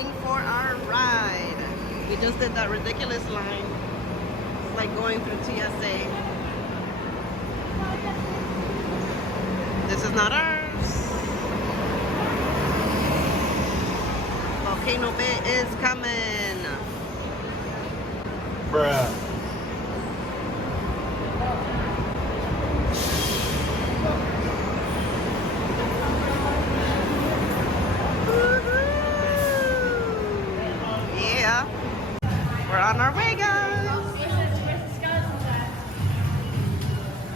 waiting for our ride. We just did that ridiculous line. It's like going through TSA. This is not ours. Volcano Bay is coming. Bruh. Yeah. We're on our way, guys.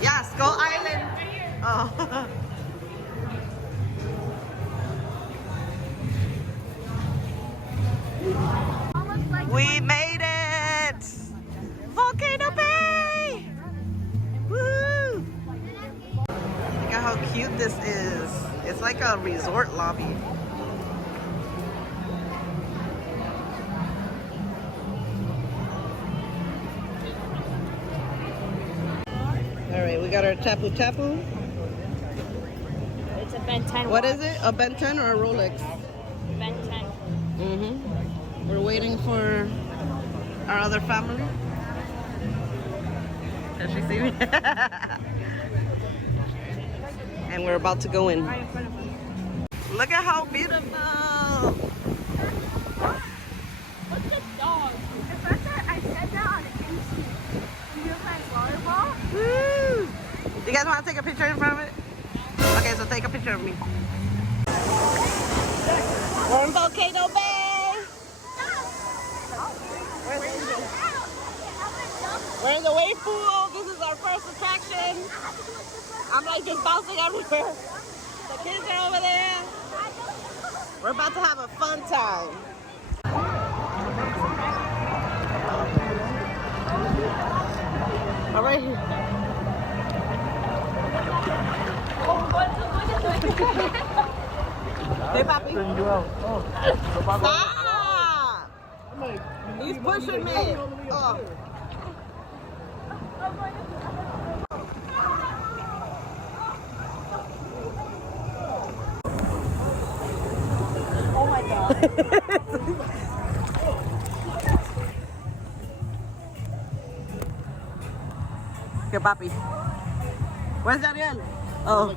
Yeah, Skull Island. Oh. We made it! Volcano Bay! Woo! Look at how cute this is. It's like a resort lobby. Alright, we got our Tapu Tapu. It's a Ben 10 What watch. is it? A Ben 10 or a Rolex? Ben 10. Mm-hmm. We're waiting for our other family. Can she see me? And we're about to go in. Right in front of us. Look at how beautiful! Look at the dog. The fact that I said that on MC. You're playing volleyball? Woo! You guys want to take a picture in front of it? Okay, so take a picture of me. We're in Volcano Bay! We're in the wave pool. This is our first attraction. I'm like just bouncing everywhere. The kids are over there. We're about to have a fun time. All right here. Hey, Papi. Stop! He's pushing me. Oh. Oh my god. Okay, Papi. Where's Daniel? Oh.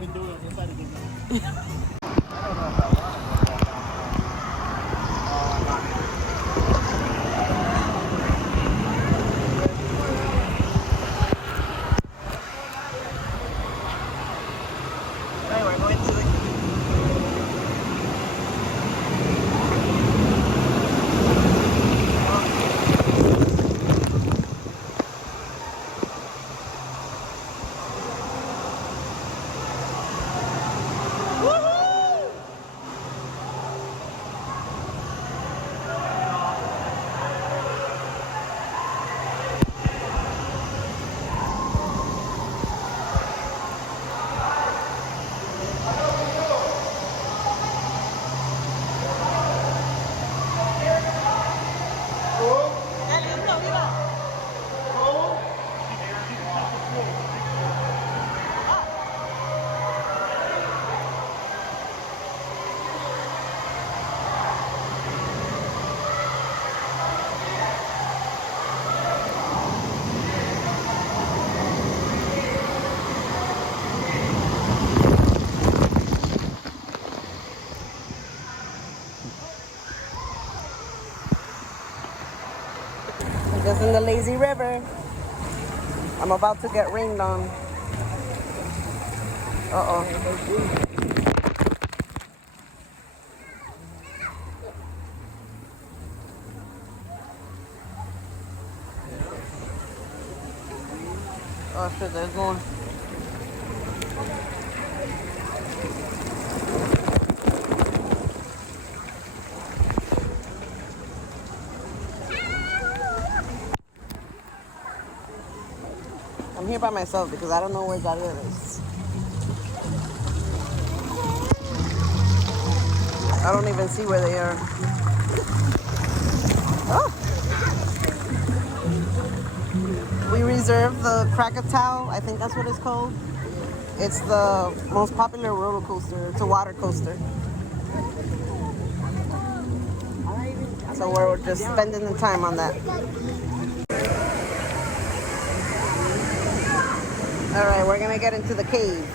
Right, we're going to the... Just in the lazy river. I'm about to get rained on. Uh-oh. Oh shit, there's one. I'm here by myself because I don't know where that is. I don't even see where they are. Oh! We reserved the Krakatoa, I think that's what it's called. It's the most popular roller coaster. It's a water coaster. So we're just spending the time on that. All right, we're gonna get into the cave.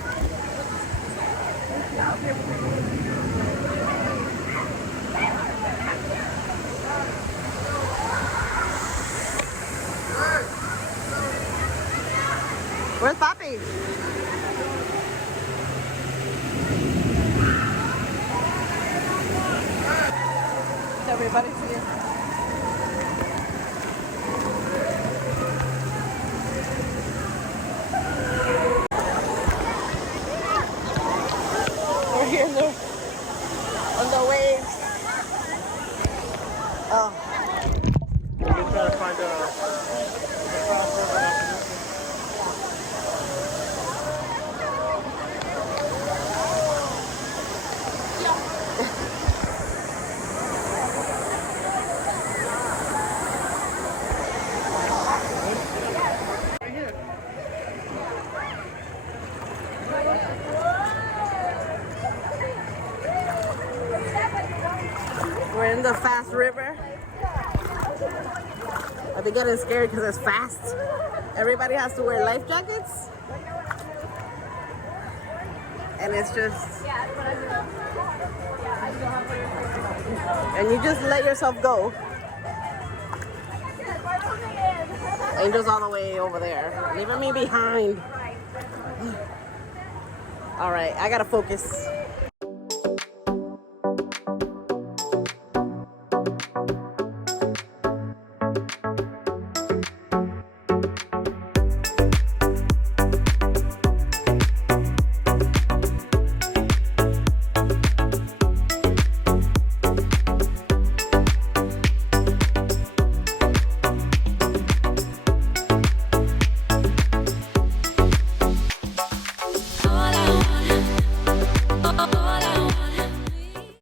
Where's Papi? Everybody's here. We're here on the waves. Oh. We're trying to find a cross river. We're in the fast river. I've been getting scared because it's fast. Everybody has to wear life jackets. And it's just... And you just let yourself go. Angel's all the way over there, leaving me behind. All right, I gotta focus.